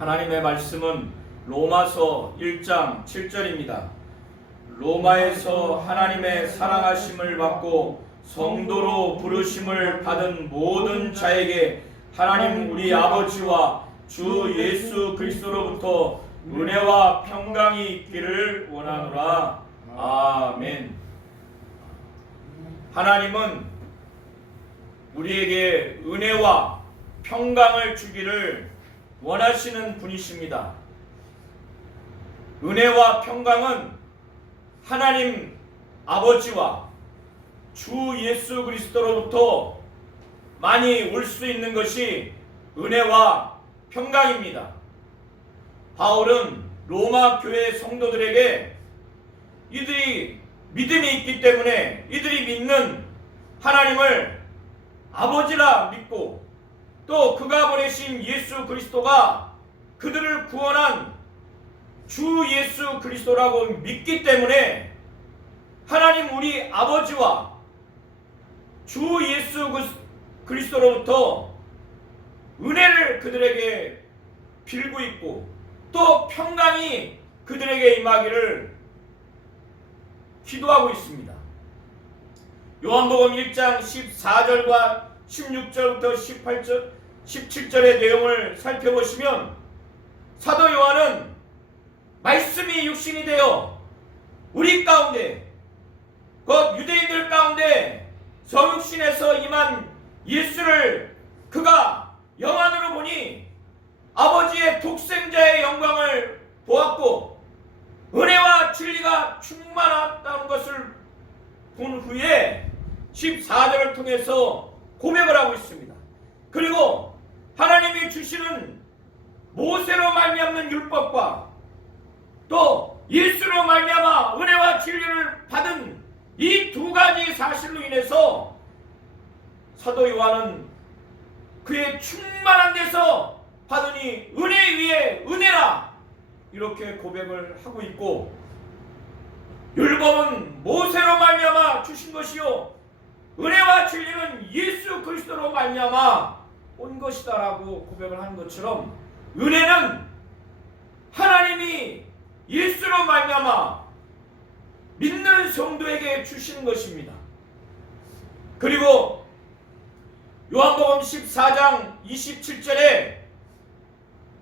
하나님의 말씀은 로마서 1장 7절입니다. 로마에서 하나님의 사랑하심을 받고 성도로 부르심을 받은 모든 자에게 하나님 우리 아버지와 주 예수 그리스도로부터 은혜와 평강이 있기를 원하노라. 아멘. 하나님은 우리에게 은혜와 평강을 주기를 원하시는 분이십니다. 은혜와 평강은 하나님 아버지와 주 예수 그리스도로부터 많이 올 수 있는 것이 은혜와 평강입니다. 바울은 로마 교회 성도들에게 이들이 믿음이 있기 때문에 이들이 믿는 하나님을 아버지라 믿고 또 그가 보내신 예수 그리스도가 그들을 구원한 주 예수 그리스도라고 믿기 때문에 하나님 우리 아버지와 주 예수 그리스도로부터 은혜를 그들에게 빌고 있고 또 평강이 그들에게 임하기를 기도하고 있습니다. 요한복음 1장 14절과 16절부터 17절의 내용을 살펴보시면 사도 요한은 말씀이 육신이 되어 우리 가운데 곧 유대인들 가운데 성육신에서 임한 예수를 그가 영안으로 보니 아버지의 독생자의 영광을 보았고 은혜와 진리가 충만하다는 것을 본 후에 14절을 통해서 고백을 하고 있습니다. 그리고 하나님이 주시는 모세로 말미암는 율법과 또 예수로 말미암아 은혜와 진리를 받은 이 두 가지 사실로 인해서 사도 요한은 그의 충만한 데서 받으니 은혜 위에 은혜라 이렇게 고백을 하고 있고 율법은 모세로 말미암아 주신 것이요 은혜와 진리는 예수 그리스도로 말미암아 온 것이다라고 고백을 하는 것처럼 은혜는 하나님이 예수로 말미암아 믿는 성도에게 주시는 것입니다. 그리고 요한복음 14장 27절에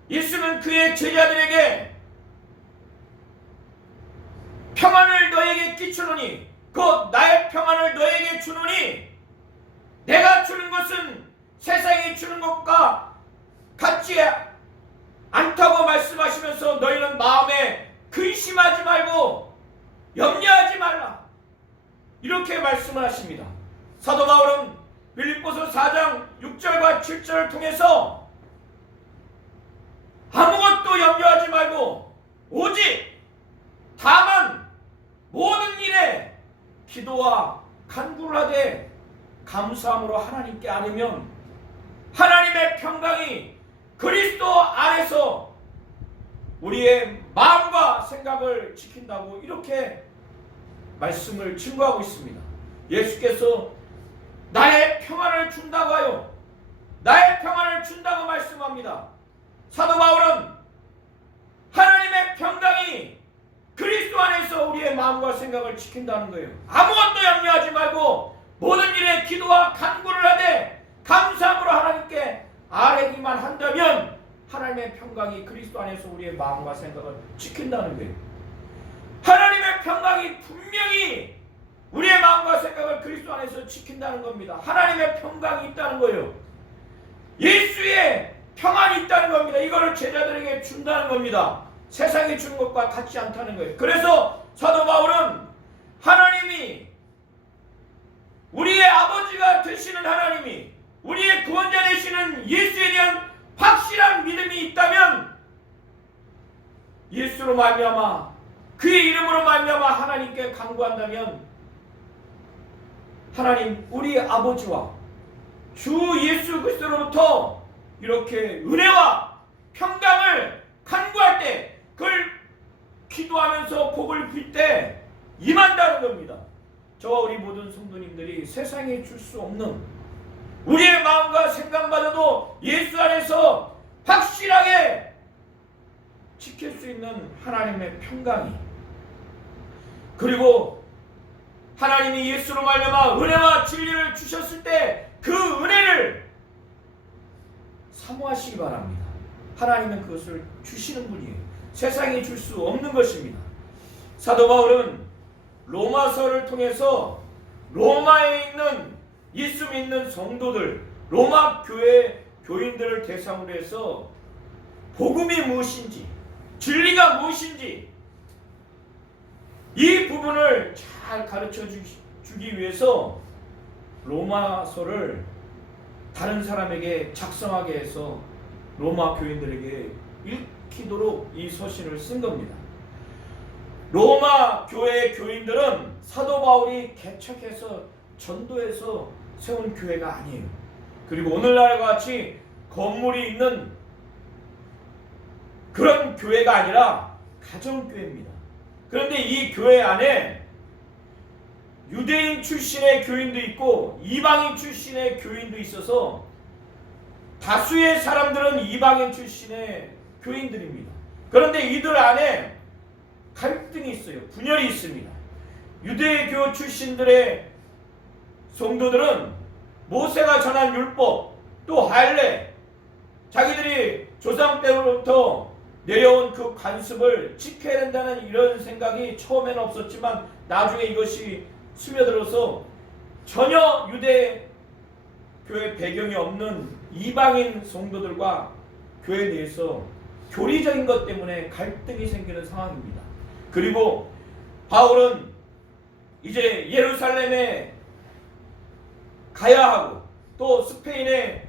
예수는 그의 제자들에게 평안을 너에게 끼치노니 곧 나의 평안을 너에게 주노니 내가 주는 것은 세상이 주는 것과 같지 않다고 말씀하시면서 너희는 마음에 근심하지 말고 염려하지 말라 이렇게 말씀을 하십니다. 사도 바울은 빌립보서 4장 6절과 7절을 통해서 아무것도 염려하지 말고 오직 다만 모든 일에 기도와 간구를 하되 감사함으로 하나님께 아뢰면 하나님의 평강이 그리스도 안에서 우리의 마음과 생각을 지킨다고 이렇게 말씀을 증거하고 있습니다. 예수께서 나의 평안을 준다고 하여 나의 평안을 준다고 말씀합니다. 사도 바울은 하나님의 평강이 그리스도 안에서 우리의 마음과 생각을 지킨다는 거예요. 아무것도 염려하지 말고 모든 일에 기도와 간구를 하되 감사함으로 하나님께 아뢰기만 한다면 하나님의 평강이 그리스도 안에서 우리의 마음과 생각을 지킨다는 거예요. 하나님의 평강이 분명히 우리의 마음과 생각을 그리스도 안에서 지킨다는 겁니다. 하나님의 평강이 있다는 거예요. 예수의 평안이 있다는 겁니다. 이거를 제자들에게 준다는 겁니다. 세상이 주는 것과 같지 않다는 거예요. 그래서 사도 바울은 하나님이 우리의 아버지가 되시는 하나님이 우리의 구원자 되시는 예수에 대한 확실한 믿음이 있다면 예수로 말미암아 그의 이름으로 말미암아 하나님께 간구한다면 하나님 우리 아버지와 주 예수 그리스도로부터 이렇게 은혜와 평강을 간구할 때 그걸 기도하면서 복을 빌 때 임한다는 겁니다. 저와 우리 모든 성도님들이 세상에 줄 수 없는 우리의 마음과 생각마저도 예수 안에서 확실하게 수 있는 하나님의 평강이, 그리고 하나님이 예수로 말미암아 은혜와 진리를 주셨을 때 그 은혜를 사모하시기 바랍니다. 하나님은 그것을 주시는 분이에요. 세상이 줄 수 없는 것입니다. 사도 바울은 로마서를 통해서 로마에 있는 예수 믿는 성도들, 로마 교회 교인들을 대상으로 해서 복음이 무엇인지, 진리가 무엇인지 이 부분을 잘 가르쳐 주기 위해서 로마서를 다른 사람에게 작성하게 해서 로마 교인들에게 읽히도록 이 서신을 쓴 겁니다. 로마 교회 교인들은 사도 바울이 개척해서 전도해서 세운 교회가 아니에요. 그리고 오늘날과 같이 건물이 있는 그런 교회가 아니라 가정교회입니다. 그런데 이 교회 안에 유대인 출신의 교인도 있고 이방인 출신의 교인도 있어서 다수의 사람들은 이방인 출신의 교인들입니다. 그런데 이들 안에 갈등이 있어요. 분열이 있습니다. 유대교 출신들의 성도들은 모세가 전한 율법, 또 할례, 자기들이 조상 때부터 내려온 그 관습을 지켜야 된다는 이런 생각이 처음에는 없었지만 나중에 이것이 스며들어서 전혀 유대교의 배경이 없는 이방인 성도들과 교회에 대해서 교리적인 것 때문에 갈등이 생기는 상황입니다. 그리고 바울은 이제 예루살렘에 가야 하고 또 스페인에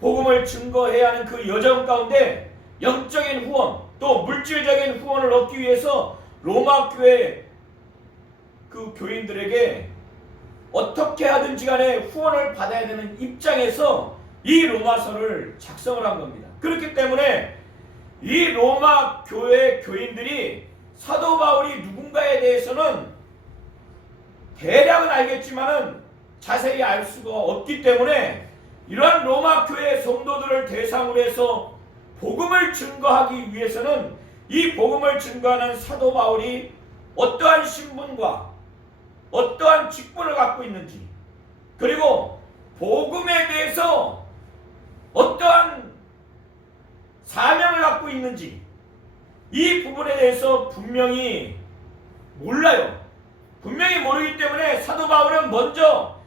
복음을 증거해야 하는 그 여정 가운데 영적인 후원 또 물질적인 후원을 얻기 위해서 로마 교회 그 교인들에게 어떻게 하든지 간에 후원을 받아야 되는 입장에서 이 로마서를 작성을 한 겁니다. 그렇기 때문에 이 로마 교회 교인들이 사도 바울이 누군가에 대해서는 대략은 알겠지만은 자세히 알 수가 없기 때문에 이러한 로마 교회 성도들을 대상으로 해서 복음을 증거하기 위해서는 이 복음을 증거하는 사도 바울이 어떠한 신분과 어떠한 직분을 갖고 있는지, 그리고 복음에 대해서 어떠한 사명을 갖고 있는지 이 부분에 대해서 분명히 몰라요. 분명히 모르기 때문에 사도 바울은 먼저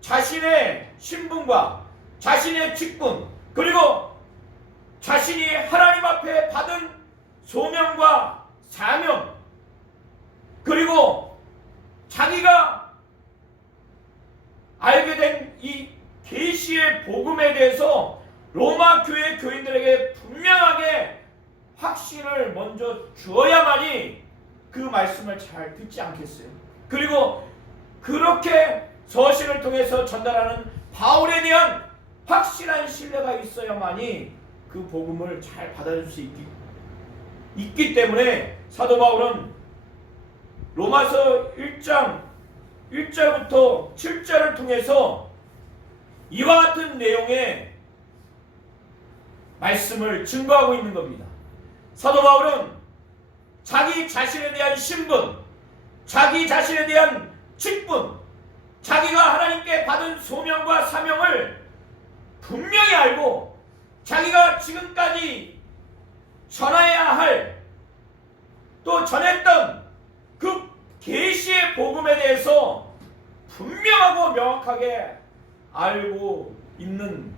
자신의 신분과 자신의 직분, 그리고 자신이 하나님 앞에 받은 소명과 사명, 그리고 자기가 알게 된 이 계시의 복음에 대해서 로마 교회 교인들에게 분명하게 확신을 먼저 주어야만이 그 말씀을 잘 듣지 않겠어요. 그리고 그렇게 서신을 통해서 전달하는 바울에 대한 확실한 신뢰가 있어야만이 그 복음을 잘 받아줄 수 있기 때문에 사도 바울은 로마서 1장 1절부터 7절을 통해서 이와 같은 내용의 말씀을 증거하고 있는 겁니다. 사도 바울은 자기 자신에 대한 신분, 자기 자신에 대한 직분, 자기가 하나님께 받은 소명과 사명을 분명히 알고 자기가 지금까지 전해야 할 또 전했던 그 계시의 복음에 대해서 분명하고 명확하게 알고 있는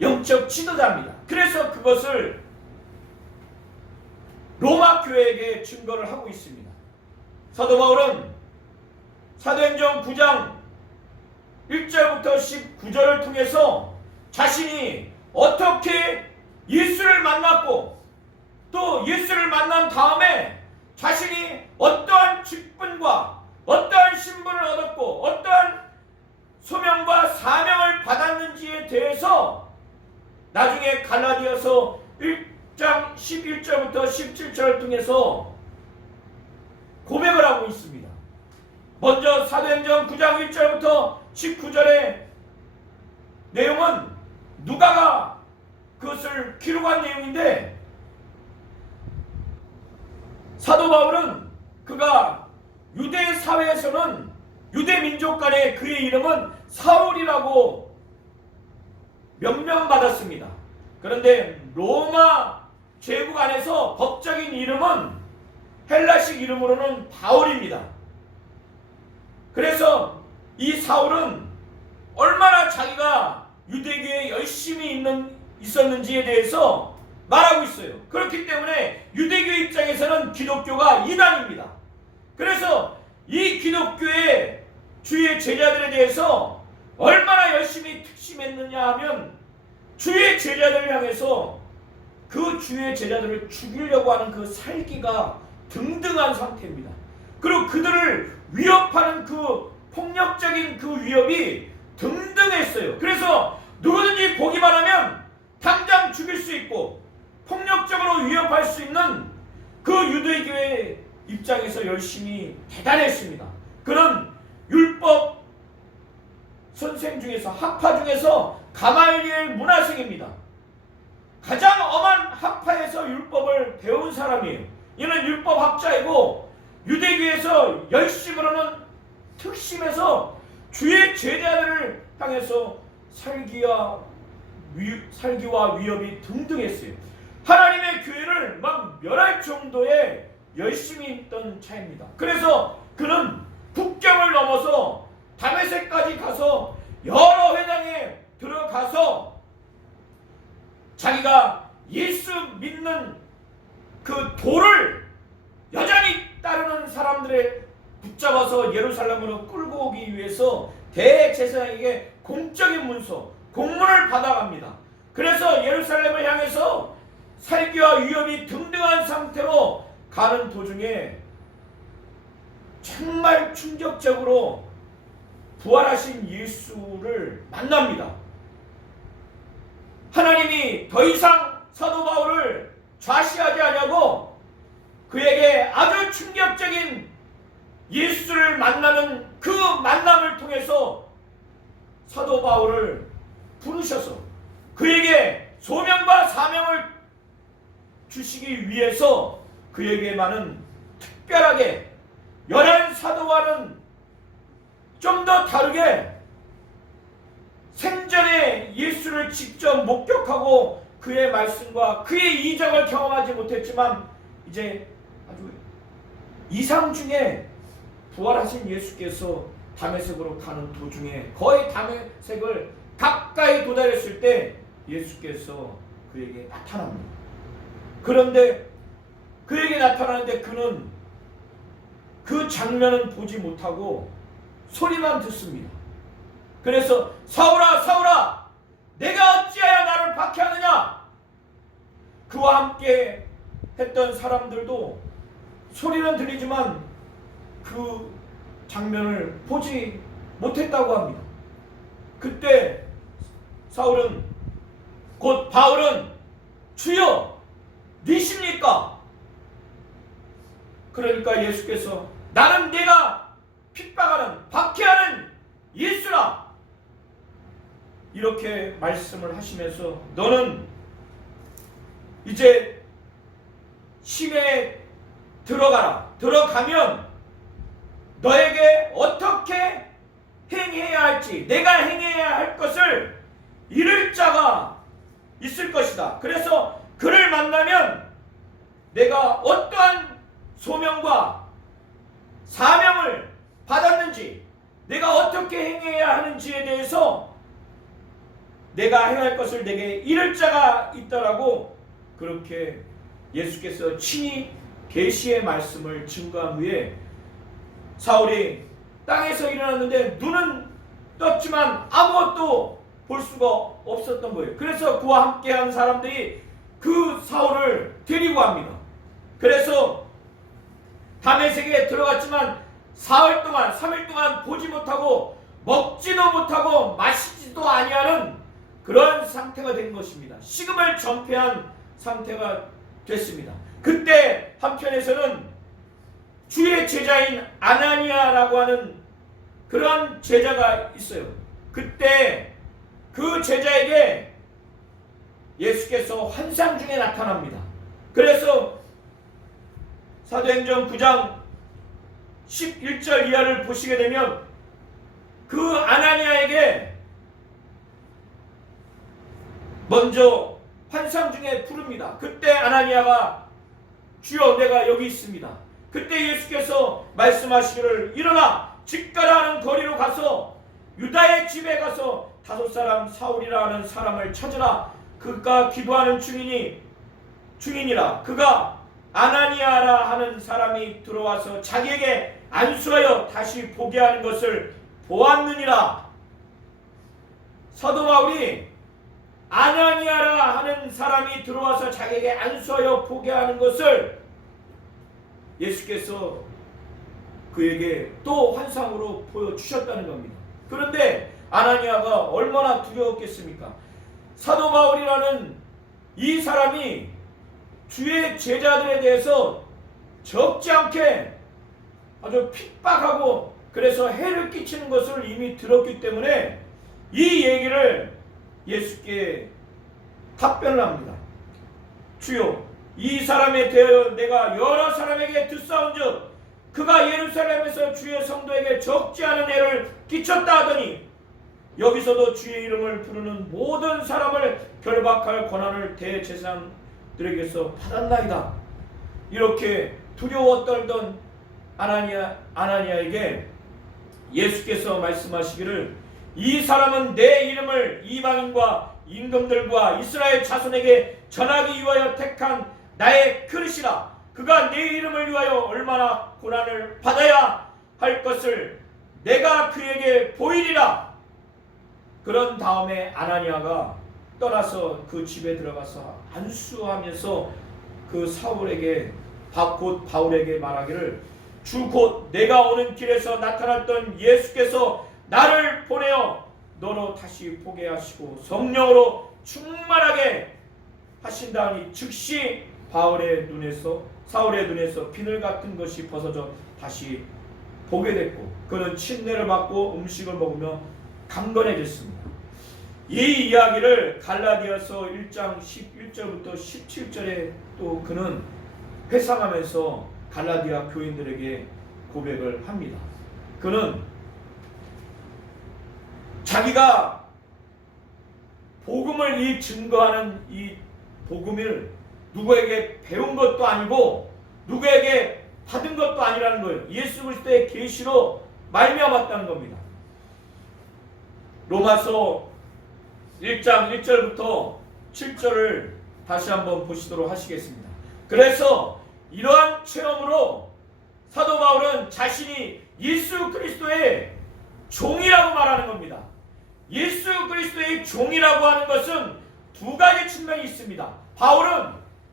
영적 지도자입니다. 그래서 그것을 로마 교회에게 증거를 하고 있습니다. 사도 바울은 사도행전 9장 1절부터 19절을 통해서 자신이 어떻게 예수를 만났고 또 예수를 만난 다음에 자신이 어떠한 직분과 어떠한 신분을 얻었고 어떠한 소명과 사명을 받았는지에 대해서 나중에 갈라디아서 1장 11절부터 17절을 통해서 고백을 하고 있습니다. 먼저 사도행전 9장 1절부터 19절의 내용은 누가가 그것을 기록한 내용인데 사도 바울은 그가 유대 사회에서는 유대 민족 간에 그의 이름은 사울이라고 명명받았습니다. 그런데 로마 제국 안에서 법적인 이름은 헬라식 이름으로는 바울입니다. 그래서 이 사울은 얼마나 자기가 유대교에 열심히 있었는지에 대해서 말하고 있어요. 그렇기 때문에 유대교 입장에서는 기독교가 이단입니다. 그래서 이 기독교의 주의 제자들에 대해서 얼마나 열심히 특심했느냐 하면 주의 제자들을 향해서 그 주의 제자들을 죽이려고 하는 그 살기가 등등한 상태입니다. 그리고 그들을 위협하는 그 폭력적인 그 위협이 등등했어요. 그래서 누구든지 보기만 하면 당장 죽일 수 있고 폭력적으로 위협할 수 있는 그 유대교의 입장에서 열심히 대단했습니다. 그런 율법 선생 중에서 학파 중에서 가말리엘 문화생입니다. 가장 엄한 학파에서 율법을 배운 사람이에요. 이는 율법학자이고 유대교에서 열심으로는 특심해서 주의 제자들을 향해서 살기와 위협이 등등했어요. 하나님의 교회를 막 멸할 정도의 열심히 있던 차입니다. 그래서 그는 국경을 넘어서 다메섹까지 가서 여러 회당에 들어가서 자기가 예수 믿는 그 도를 여전히 따르는 사람들을 붙잡아서 예루살렘으로 끌고 오기 위해서 대제사장에게 공적인 문서, 공문을 받아갑니다. 그래서 예루살렘을 향해서 살기와 위협이 등등한 상태로 가는 도중에 정말 충격적으로 부활하신 예수를 만납니다. 하나님이 더 이상 사도 바울을 좌시하지 않냐고 그에게 아주 충격적인 예수를 만나는 그 만남을 통해서 사도 바울을 부르셔서 그에게 소명과 사명을 주시기 위해서 그에게만은 특별하게 열한 사도와는 좀 더 다르게 생전에 예수를 직접 목격하고 그의 말씀과 그의 이적을 경험하지 못했지만 이제 아주 이상 중에 부활하신 예수께서 다메섹으로 가는 도중에 거의 다메섹을 가까이 도달했을 때 예수께서 그에게 나타납니다. 그런데 그에게 나타나는데 그는 그 장면은 보지 못하고 소리만 듣습니다. 그래서 사울아 사울아 내가 어찌하여 나를 박해하느냐. 그와 함께 했던 사람들도 소리는 들리지만 그 장면을 보지 못했다고 합니다. 그때 사울은 곧 바울은 주여 니십니까? 그러니까 예수께서 나는 네가 핍박하는 박해하는 예수라 이렇게 말씀을 하시면서 너는 이제 심에 들어가라. 들어가면 너에게 어떻게 행해야 할지 내가 행해야 할 것을 이룰 자가 있을 것이다. 그래서 그를 만나면 내가 어떠한 소명과 사명을 받았는지 내가 어떻게 행해야 하는지에 대해서 내가 행할 것을 내게 이룰 자가 있다라고 그렇게 예수께서 친히 계시의 말씀을 증거한 후에 사울이 땅에서 일어났는데 눈은 떴지만 아무것도 볼 수가 없었던 거예요. 그래서 그와 함께한 사람들이 그 사울을 데리고 갑니다. 그래서 다메섹에 들어갔지만 4일 동안 3일 동안 보지 못하고 먹지도 못하고 마시지도 아니하는 그런 상태가 된 것입니다. 식음을 전폐한 상태가 됐습니다. 그때 한편에서는 주의 제자인 아나니아라고 하는 그런 제자가 있어요. 그때 그 제자에게 예수께서 환상 중에 나타납니다. 그래서 사도행전 9장 11절 이하를 보시게 되면 그 아나니아에게 먼저 환상 중에 부릅니다. 그때 아나니아가 주여 내가 여기 있습니다. 그때 예수께서 말씀하시기를 일어나 집가라 하는 거리로 가서 유다의 집에 가서 5 사울이라 하는 사람을 찾으라. 그가 기도하는 중이니라. 그가 아나니아라 하는 사람이 들어와서 자기에게 안수하여 다시 보게 하는 것을 보았느니라. 사도 바울이 아나니아라 하는 사람이 들어와서 자기에게 안수하여 보게 하는 것을 예수께서 그에게 또 환상으로 보여주셨다는 겁니다. 그런데 아나니아가 얼마나 두려웠겠습니까? 사도 바울이라는 이 사람이 주의 제자들에 대해서 적지 않게 아주 핍박하고 그래서 해를 끼치는 것을 이미 들었기 때문에 이 얘기를 예수께 답변을 합니다. 주여 이 사람에 대하여 내가 여러 사람에게 듣사온즉 그가 예루살렘에서 주의 성도에게 적지 않은 해를 끼쳤다 하더니 여기서도 주의 이름을 부르는 모든 사람을 결박할 권한을 대제사장들에게서 받았나이다. 이렇게 두려워 떨던 아나니아에게 예수께서 말씀하시기를 이 사람은 내 이름을 이방인과 임금들과 이스라엘 자손에게 전하기 위하여 택한 나의 그릇이라. 그가 내 이름을 위하여 얼마나 고난을 받아야 할 것을 내가 그에게 보이리라. 그런 다음에 아나니아가 떠나서 그 집에 들어가서 안수하면서 그 사울에게 곧 바울에게 말하기를 주 곧 내가 오는 길에서 나타났던 예수께서 나를 보내어 너로 다시 보게 하시고 성령으로 충만하게 하신다니 즉시 사울의 눈에서 비늘 같은 것이 벗어져 다시 보게 됐고 그는 침례를 받고 음식을 먹으며 강건해졌습니다. 이 이야기를 갈라디아서 1장 11절부터 17절에 또 그는 회상하면서 갈라디아 교인들에게 고백을 합니다. 그는 자기가 복음을 증거하는 이 복음을 누구에게 배운 것도 아니고 누구에게 받은 것도 아니라는 거예요. 예수 그리스도의 계시로 말미암았다는 겁니다. 로마서 1장 1절부터 7절을 다시 한번 보시도록 하시겠습니다. 그래서 이러한 체험으로 사도 바울은 자신이 예수 그리스도의 종이라고 말하는 겁니다. 예수 그리스도의 종이라고 하는 것은 두 가지 측면이 있습니다. 바울은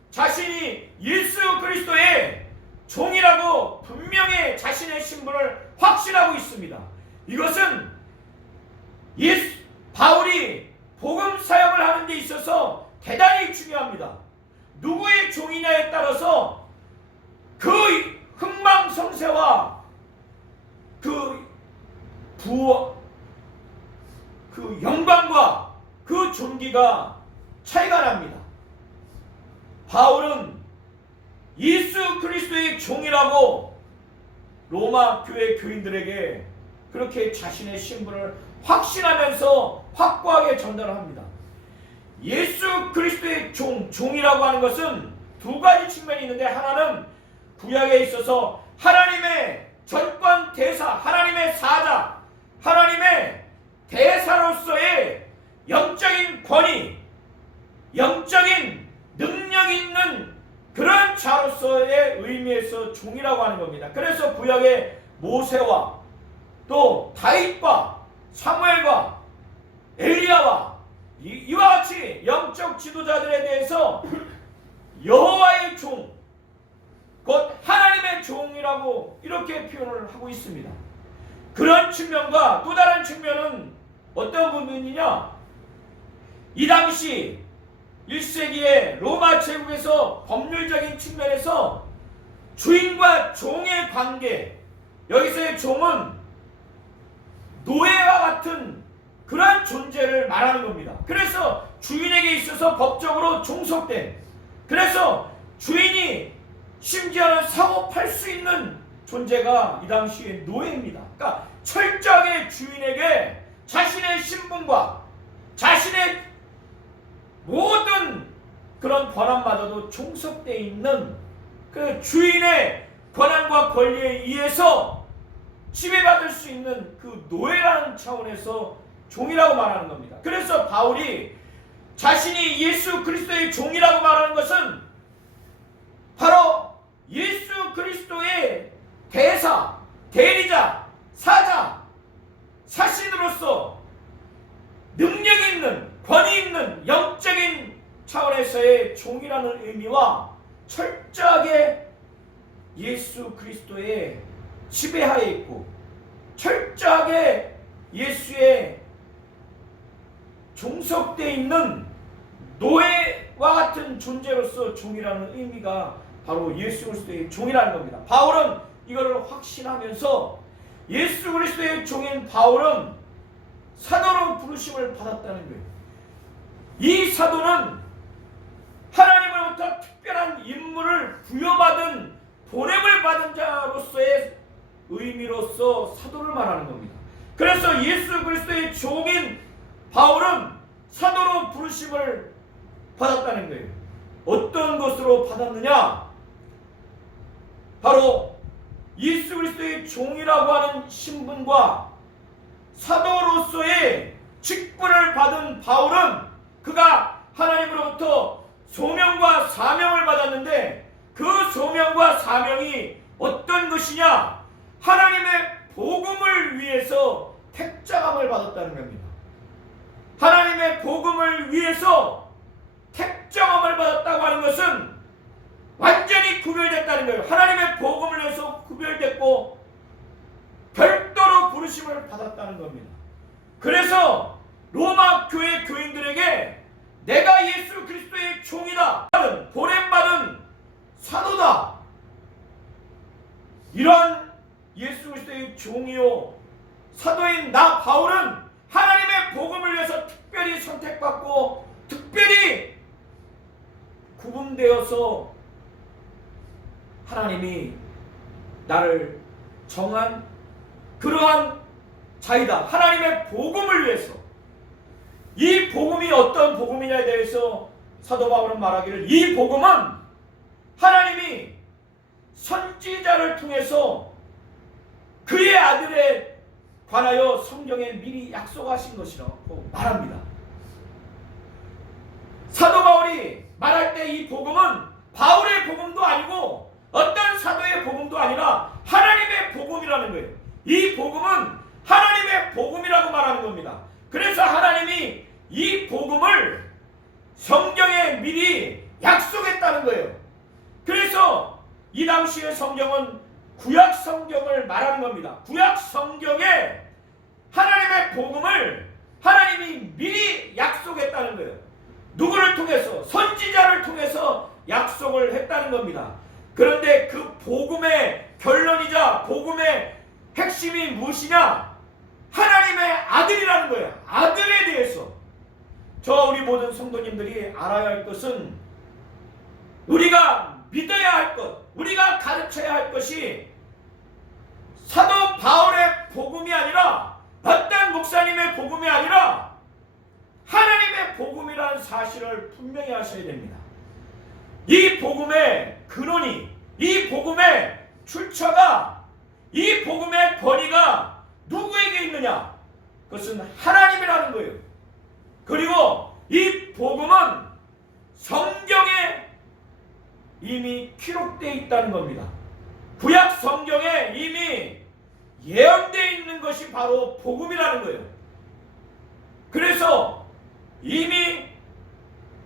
자신이 예수 그리스도의 종이라고 분명히 자신의 신분을 확신하고 있습니다. 이것은 바울이 복음 사역을 하는 데 있어서 대단히 중요합니다. 누구의 종이냐에 따라서 그 흥망성쇠와 그 영광과 그 존귀가 차이가 납니다. 바울은 예수 그리스도의 종이라고 로마 교회 교인들에게 그렇게 자신의 신분을 확신하면서 확고하게 전달을 합니다. 예수 그리스도의 종이라고 하는 것은 두 가지 측면이 있는데 하나는 구약에 있어서 하나님의 전권 대사, 하나님의 사자, 하나님의 대사로서의 영적인 권위, 영적인 능력 있는 그런 자로서의 의미에서 종이라고 하는 겁니다. 그래서 구약의 모세와 또 다윗과 사무엘과 엘리야와 이와 같이 영적 지도자들에 대해서 여호와의 종, 곧 하나님의 종이라고 이렇게 표현을 하고 있습니다. 그런 측면과 또 다른 측면은 어떤 부분이냐? 이 당시 1세기의 로마 제국에서 법률적인 측면에서 주인과 종의 관계, 여기서의 종은 노예와 같은 그런 존재를 말하는 겁니다. 그래서 주인에게 있어서 법적으로 종속된, 그래서 주인이 심지어는 사고 팔 수 있는 존재가 이 당시의 노예입니다. 그러니까 철저하게 주인에게 자신의 신분과 자신의 모든 그런 권한마저도 종속되어 있는 그 주인의 권한과 권리에 의해서 지배받을 수 있는 그 노예라는 차원에서 종이라고 말하는 겁니다. 그래서 바울이 자신이 예수 그리스도의 종이라고 말하는 것은 바로 예수 그리스도의 대사, 대리자, 사자, 사신으로서 능력 있는, 권위 있는 영적인 차원에서의 종이라는 의미와 철저하게 예수 그리스도의 지배하에 있고 철저하게 예수의 종속되어 있는 노예와 같은 존재로서 종이라는 의미가 바로 예수 그리스도의 종이라는 겁니다. 바울은 이거를 확신하면서 예수 그리스도의 종인 바울은 사도로 부르심을 받았다는 거예요. 이 사도는 하나님으로부터 특별한 임무를 부여받은 보냄을 받은 자로서의 의미로서 사도를 말하는 겁니다. 그래서 예수 그리스도의 종인 바울은 사도로 부르심을 받았다는 거예요. 어떤 것으로 받았느냐? 바로 예수 그리스도의 종이라고 하는 신분과 사도로서의 직분을 받은 바울은 그가 하나님으로부터 소명과 사명을 받았는데 그 소명과 사명이 어떤 것이냐? 하나님의 복음을 위해서 택장함을 받았다는 겁니다. 하나님의 복음을 위해서 택정함을 받았다고 하는 것은 완전히 구별됐다는 거예요. 하나님의 복음을 위해서 구별됐고 별도로 부르심을 받았다는 겁니다. 그래서 로마 교회 교인들에게 내가 예수 그리스도의 종이다, 보냄받은 사도다, 이런 예수 그리스도의 종이요 사도인 나 바울은 하나님의 복음을 위해서 특별히 선택받고 특별히 구분되어서 하나님이 나를 정한 그러한 자이다. 하나님의 복음을 위해서. 이 복음이 어떤 복음이냐에 대해서 사도 바울은 말하기를 이 복음은 하나님이 선지자를 통해서 그의 아들에 관하여 성경에 미리 약속하신 것이라고 말합니다. 사도 바울이 말할 때 이 복음은 바울의 복음도 아니고 어떤 사도의 복음도 아니라 하나님의 복음이라는 거예요. 이 복음은 하나님의 복음이라고 말하는 겁니다. 그래서 하나님이 이 복음을 성경에 미리 약속했다는 거예요. 그래서 이 당시의 성경은 구약 성경을 말하는 겁니다. 구약 성경에 하나님의 복음을 하나님이 미리 약속했다는 거예요. 누구를 통해서? 선지자를 통해서 약속을 했다는 겁니다. 그런데 그 복음의 결론이자 복음의 핵심이 무엇이냐? 하나님의 아들이라는 거예요. 아들에 대해서 우리 모든 성도님들이 알아야 할 것은 우리가 믿어야 할 것, 우리가 가르쳐야 할 것이 사도 바울의 복음이 아니라 어떤 목사님의 복음이 아니라 하나님의 복음이라는 사실을 분명히 하셔야 됩니다. 이 복음의 근원이, 이 복음의 출처가, 이 복음의 권위가 누구에게 있느냐? 그것은 하나님이라는 거예요. 그리고 이 복음은 성경에 이미 기록되어 있다는 겁니다. 구약 성경에 이미 예언되어 있는 것이 바로 복음이라는 거예요. 그래서 이미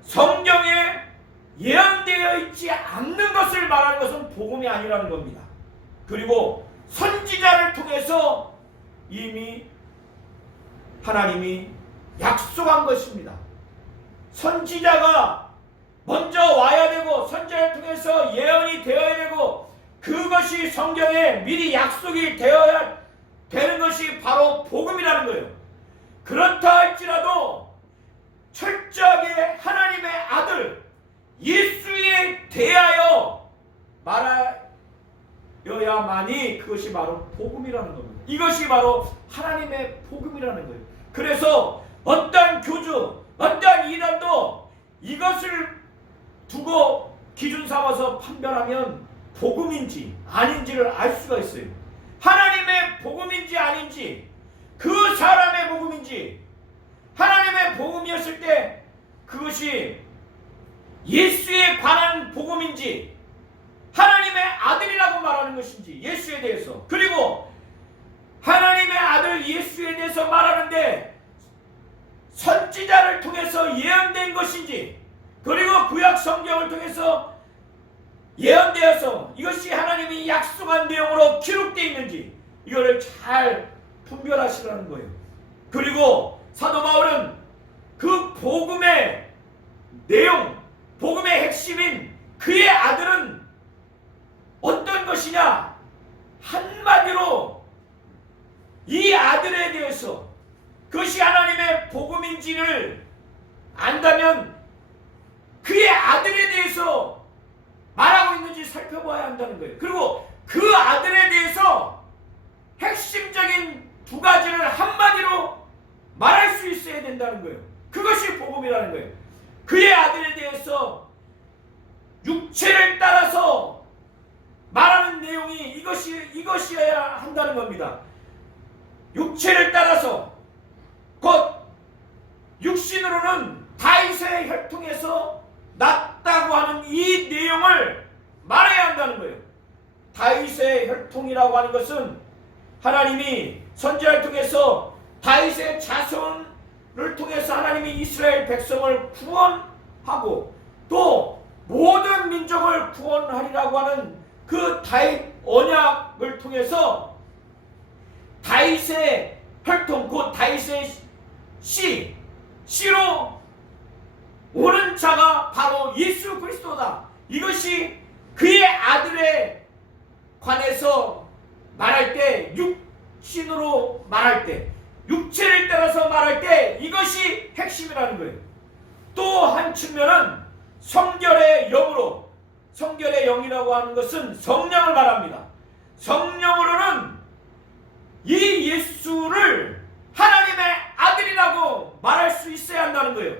성경에 예언되어 있지 않는 것을 말하는 것은 복음이 아니라는 겁니다. 그리고 선지자를 통해서 이미 하나님이 약속한 것입니다. 선지자가 먼저 와야 되고 선지자를 통해서 예언이 되어야 되고 그것이 성경에 미리 약속이 되어야 되는 것이 바로 복음이라는 거예요. 그렇다 할지라도 철저하게 하나님의 아들 예수에 대하여 말하는 담겨야만이 그것이 바로 복음이라는 겁니다. 이것이 바로 하나님의 복음이라는 거예요. 그래서 어떠한 교주, 어떠한 이단도 이것을 두고 기준 삼아서 판별하면 복음인지 아닌지를 알 수가 있어요. 하나님의 복음인지 아닌지, 그 사람의 복음인지, 하나님의 복음이었을 때 그것이 예수에 관한 복음인지, 하나님의 아들이라고 말하는 것인지, 예수에 대해서, 그리고 하나님의 아들 예수에 대해서 말하는데 선지자를 통해서 예언된 것인지, 그리고 구약 성경을 통해서 예언되어서 이것이 하나님이 약속한 내용으로 기록되어 있는지, 이거를 잘 분별하시라는 거예요. 그리고 사도 바울은 그 복음의 내용, 복음의 핵심인 그의 아들은 어떤 것이냐, 한마디로 이 아들에 대해서 그것이 하나님의 복음인지를 안다면 그의 아들에 대해서 말하고 있는지 살펴봐야 한다는 거예요. 그리고 그 아들에 대해서 핵심적인 두 가지를 한마디로 말할 수 있어야 된다는 거예요. 그것이 복음이라는 거예요. 그의 아들에 대해서 육체를 따라서 말하는 내용이 이것이어야 한다는 겁니다. 육체를 따라서, 곧 육신으로는 다윗의 혈통에서 났다고 하는 이 내용을 말해야 한다는 거예요. 다윗의 혈통이라고 하는 것은 하나님이 선지자를 통해서 다윗의 자손을 통해서 하나님이 이스라엘 백성을 구원하고 또 모든 민족을 구원하리라고 하는 그 다윗 언약을 통해서 다윗의 혈통, 곧 다윗의 씨로 오는 자가 바로 예수 그리스도다. 이것이 그의 아들에 관해서 말할 때, 육신으로 말할 때, 육체를 따라서 말할 때 이것이 핵심이라는 거예요. 또 한 측면은 성결의 영으로, 성결의 영이라고 하는 것은 성령을 말합니다. 성령으로는 이 예수를 하나님의 아들이라고 말할 수 있어야 한다는 거예요.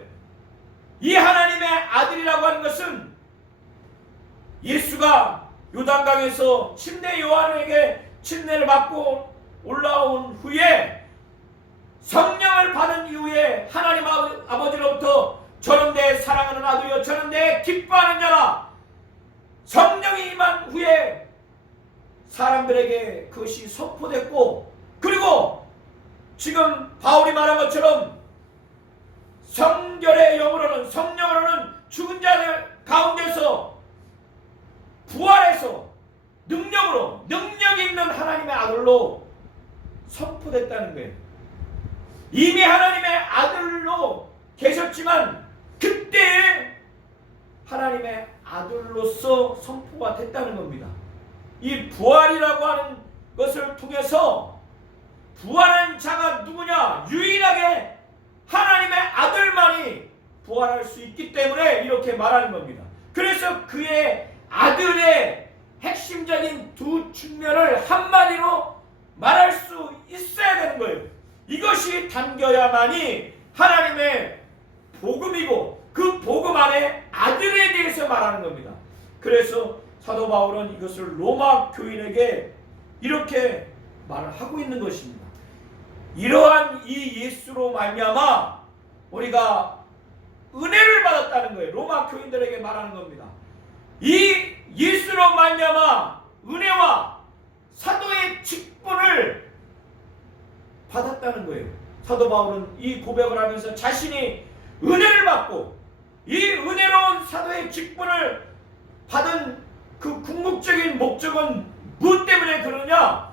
이 하나님의 아들이라고 하는 것은 예수가 요단강에서 침례 요한에게 침례를 받고 올라온 후에 성령을 받은 이후에 하나님 아버지로부터 저는 내 사랑하는 아들이요 저는 내 기뻐하는 자라, 성령이 임한 후에 사람들에게 그것이 선포됐고, 그리고 지금 바울이 말한 것처럼 성결의 영으로는, 성령으로는 죽은 자들 가운데서 부활해서 능력으로, 능력 있는 하나님의 아들로 선포됐다는 거예요. 이미 하나님의 아들로 계셨지만 그때에 하나님의 아들로서 선포가 됐다는 겁니다. 이 부활이라고 하는 것을 통해서 부활한 자가 누구냐? 유일하게 하나님의 아들만이 부활할 수 있기 때문에 이렇게 말하는 겁니다. 그래서 그의 아들의 핵심적인 두 측면을 한마디로 말할 수 있어야 되는 거예요. 이것이 담겨야만이 하나님의 복음이고 그 복음 안에 아들에 대해서 말하는 겁니다. 그래서 사도 바울은 이것을 로마 교인에게 이렇게 말을 하고 있는 것입니다. 이러한 이 예수로 말미암아 우리가 은혜를 받았다는 거예요. 로마 교인들에게 말하는 겁니다. 이 예수로 말미암아 은혜와 사도의 직분을 받았다는 거예요. 사도 바울은 이 고백을 하면서 자신이 은혜를 받고 이 은혜로운 사도의 직분을 받은 그 궁극적인 목적은 무엇 때문에 그러냐?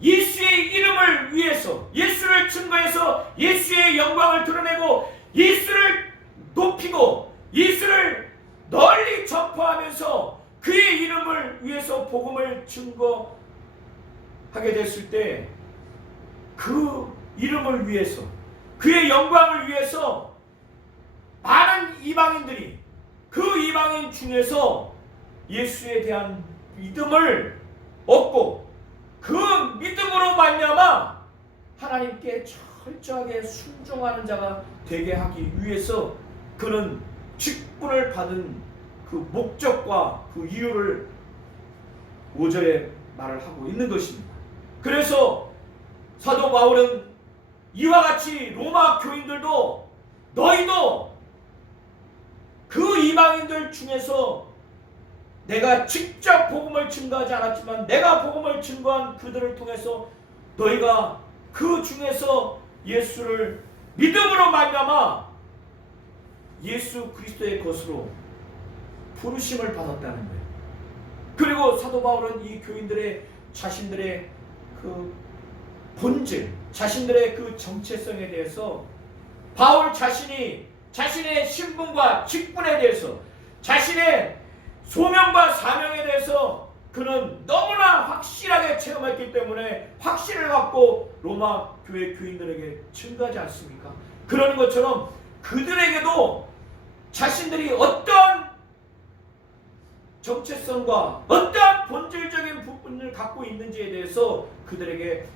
예수의 이름을 위해서, 예수를 증거해서 예수의 영광을 드러내고 예수를 높이고 예수를 널리 전파하면서 그의 이름을 위해서 복음을 증거하게 됐을 때 그 이름을 위해서, 그의 영광을 위해서 많은 이방인들이 그 이방인 중에서 예수에 대한 믿음을 얻고 그 믿음으로 말미암아 하나님께 철저하게 순종하는 자가 되게 하기 위해서 그는 직분을 받은 그 목적과 그 이유를 5절에 말을 하고 있는 것입니다. 그래서 사도 바울은 이와 같이 로마 교인들도 너희도 그 이방인들 중에서 내가 직접 복음을 증거하지 않았지만 내가 복음을 증거한 그들을 통해서 너희가 그 중에서 예수를 믿음으로 말미암아 예수 그리스도의 것으로 부르심을 받았다는 거예요. 그리고 사도 바울은 이 교인들의 자신들의 그 본질, 자신들의 그 정체성에 대해서 바울 자신이 자신의 신분과 직분에 대해서 자신의 소명과 사명에 대해서 그는 너무나 확실하게 체험했기 때문에 확신을 갖고 로마 교회 교인들에게 증거하지 않습니까? 그러는 것처럼 그들에게도 자신들이 어떠한 정체성과 어떠한 본질적인 부분을 갖고 있는지에 대해서 그들에게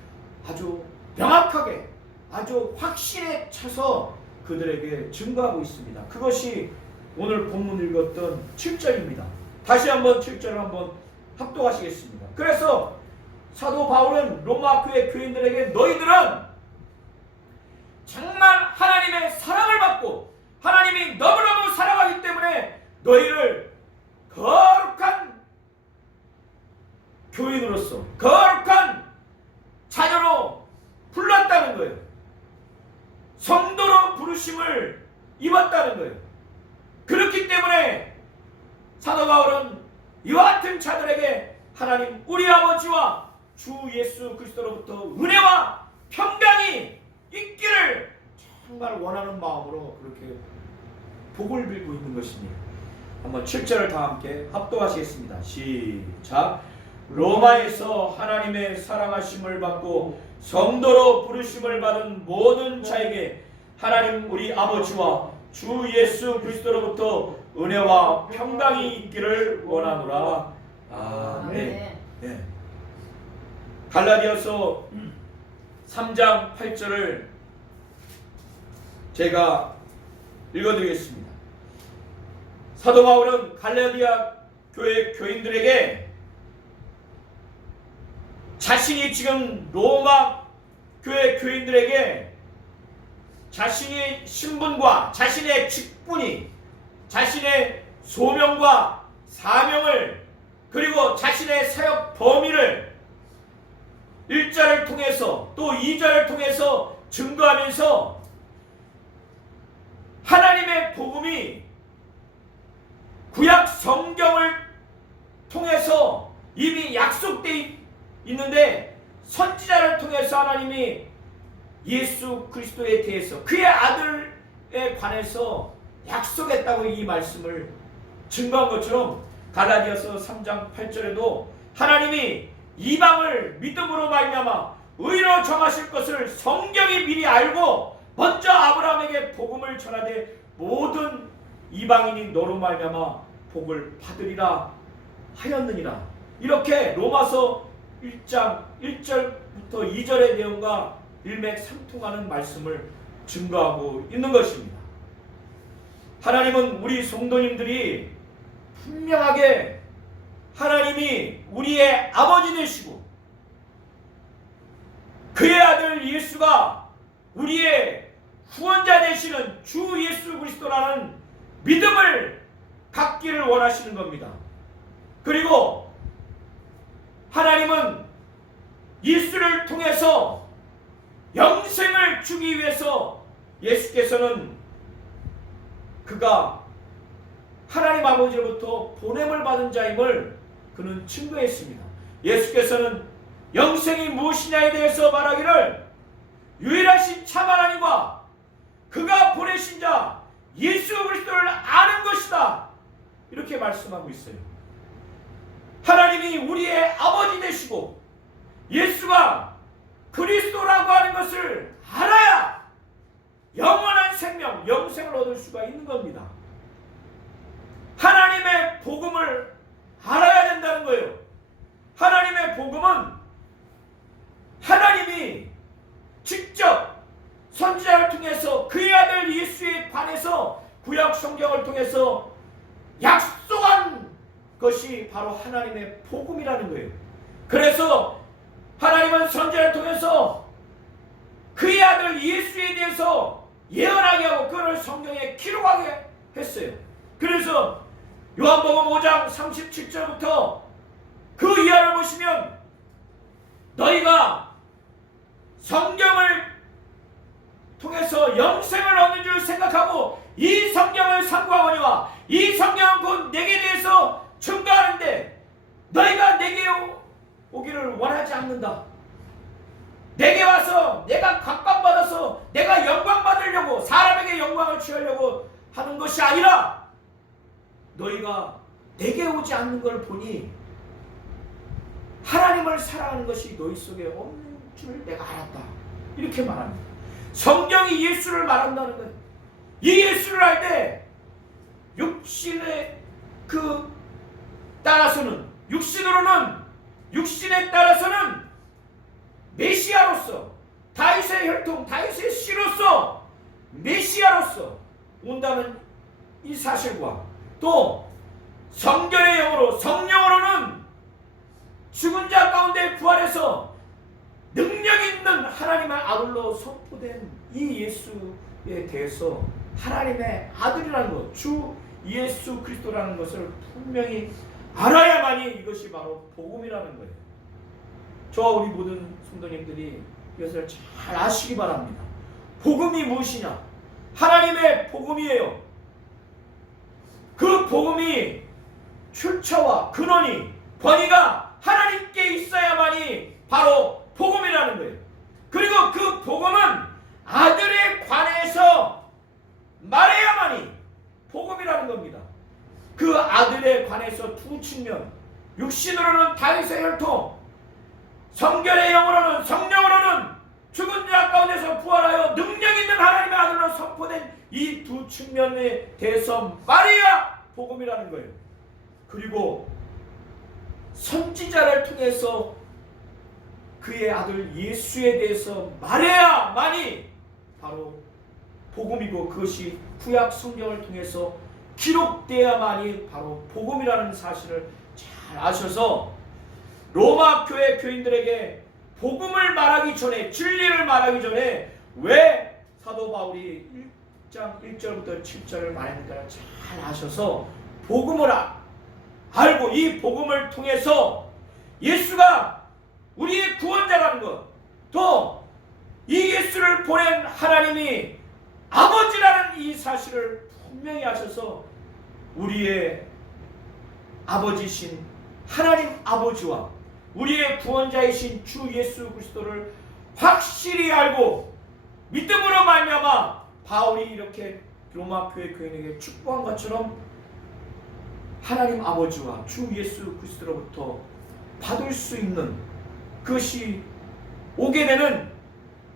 아주 명확하게 아주 확신에 차서 그들에게 증거하고 있습니다. 그것이 오늘 본문 읽었던 7절입니다. 다시 한번 7절을 한번 합독하시겠습니다. 그래서 사도 바울은 로마 교회 교인들에게 너희들은 정말 하나님의 사랑을 받고 하나님이 너무너무 사랑하기 때문에 너희를 거룩한 교인으로서 거룩한 자녀로 불렀다는 거예요. 성도로 부르심을 입었다는 거예요. 그렇기 때문에 사도 바울은 이와 같은 자들에게 하나님 우리 아버지와 주 예수 그리스도로부터 은혜와 평강이 있기를 정말 원하는 마음으로 그렇게 복을 빌고 있는 것입니다. 한번 7절을 다 함께 합독하시겠습니다. 시작. 로마에서 하나님의 사랑하심을 받고 성도로 부르심을 받은 모든 자에게 하나님 우리 아버지와 주 예수 그리스도로부터 은혜와 평강이 있기를 원하노라. 아멘. 네. 갈라디아서 3장 8절을 제가 읽어드리겠습니다. 사도 바울은 갈라디아 교회 교인들에게 자신이 지금 로마 교회 교인들에게 자신의 신분과 자신의 직분이 자신의 소명과 사명을 그리고 자신의 사역 범위를 1절을 통해서 또 2절을 통해서 증거하면서 하나님의 복음이 구약 성경을 통해서 이미 약속되어 있는데 선지자를 통해서 하나님이 예수 그리스도에 대해서 그의 아들에 관해서 약속했다고 이 말씀을 증거한 것처럼 갈라디아서 3장 8절에도 하나님이 이방을 믿음으로 말미암아 의로 정하실 것을 성경이 미리 알고 먼저 아브라함에게 복음을 전하되 모든 이방인이 너로 말미암아 복을 받으리라 하였느니라. 이렇게 로마서 1장 1절부터 2절의 내용과 일맥상통하는 말씀을 증거하고 있는 것입니다. 하나님은 우리 성도님들이 분명하게 하나님이 우리의 아버지 되시고 그의 아들 예수가 우리의 구원자 되시는 주 예수 그리스도라는 믿음을 갖기를 원하시는 겁니다. 그리고 하나님은 예수를 통해서 영생을 주기 위해서 예수께서는 그가 하나님 아버지로부터 보냄을 받은 자임을 그는 증거했습니다. 예수께서는 영생이 무엇이냐에 대해서 말하기를 유일하신 참 하나님과 그가 보내신 자 예수 그리스도를 아는 것이다 이렇게 말씀하고 있어요. 하나님이 우리의 아버지 되시고 예수가 그리스도라고 하는 것을 알아야 영원한 생명, 영생을 얻을 수가 있는 겁니다. 하나님의 복음을 알아야 된다는 거예요. 통해서 약속한 것이 바로 하나님의 복음이라는 거예요. 그래서 하나님은 선지자를 통해서 그의 아들 예수에 대해서 예언하게 하고 그를 성경에 기록하게 했어요. 그래서 요한복음 5장 37절부터 그 이하를 보시면 너희가 성경을 통해서 영생을 얻는 줄 생각하고 이 성경을 상고하거니와 이 성경은 곧 내게 대해서 증거하는데 너희가 내게 오기를 원하지 않는다. 내게 와서 내가 각광받아서 내가 영광 받으려고 사람에게 영광을 취하려고 하는 것이 아니라 너희가 내게 오지 않는 걸 보니 하나님을 사랑하는 것이 너희 속에 없는 줄 내가 알았다. 이렇게 말합니다. 성경이 예수를 말한다는 거예요. 이 예수를 할 때 육신에 따라서는 육신에 따라서는 메시아로서 다윗의 혈통 다윗의 씨로서 메시아로서 온다는 이 사실과 또 성결의 영으로 성령으로는 죽은 자 가운데 부활해서 능력 있는 하나님의 아들로 선포된 이 예수에 대해서 하나님의 아들이라는 것, 주 예수 그리스도라는 것을 분명히 알아야만이 이것이 바로 복음이라는 거예요. 저와 우리 모든 성도님들이 이것을 잘 아시기 바랍니다. 복음이 무엇이냐? 하나님의 복음이에요. 그 복음이 출처와 근원이 권위가 하나님께 있어야만이 바로 복음이라는 거예요. 그리고 그 복음은 아들에 관해서 말해야만이 복음이라는 겁니다. 그 아들에 관해서 두 측면, 육신으로는 다윗의 혈통, 성결의 영으로는 성령으로는 죽은 자 가운데서 부활하여 능력 있는 하나님의 아들로 선포된 이 두 측면에 대해서 말해야 복음이라는 거예요. 그리고 선지자를 통해서 그의 아들 예수에 대해서 말해야만이 바로 복음이고 그것이 구약 성경을 통해서 기록되어야만이 바로 복음이라는 사실을 잘 아셔서 로마 교회 교인들에게 복음을 말하기 전에 진리를 말하기 전에 왜 사도 바울이 1장 1절부터 7절을 말했는가를 잘 아셔서 복음을 알고 이 복음을 통해서 예수가 우리의 구원자라는 것, 또 이 예수를 보낸 하나님이 아버지라는 이 사실을 분명히 아셔서 우리의 아버지신 하나님 아버지와 우리의 구원자이신 주 예수 그리스도를 확실히 알고 믿음으로 말미암아 바울이 이렇게 로마 교회 교인에게 축복한 것처럼 하나님 아버지와 주 예수 그리스도로부터 받을 수 있는 그것이 오게 되는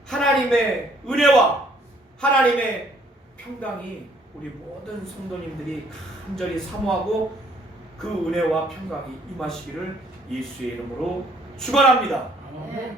하나님의 은혜와 하나님의 평강이 우리 모든 성도님들이 간절히 사모하고 그 은혜와 평강이 임하시기를 예수의 이름으로 축원합니다. 네.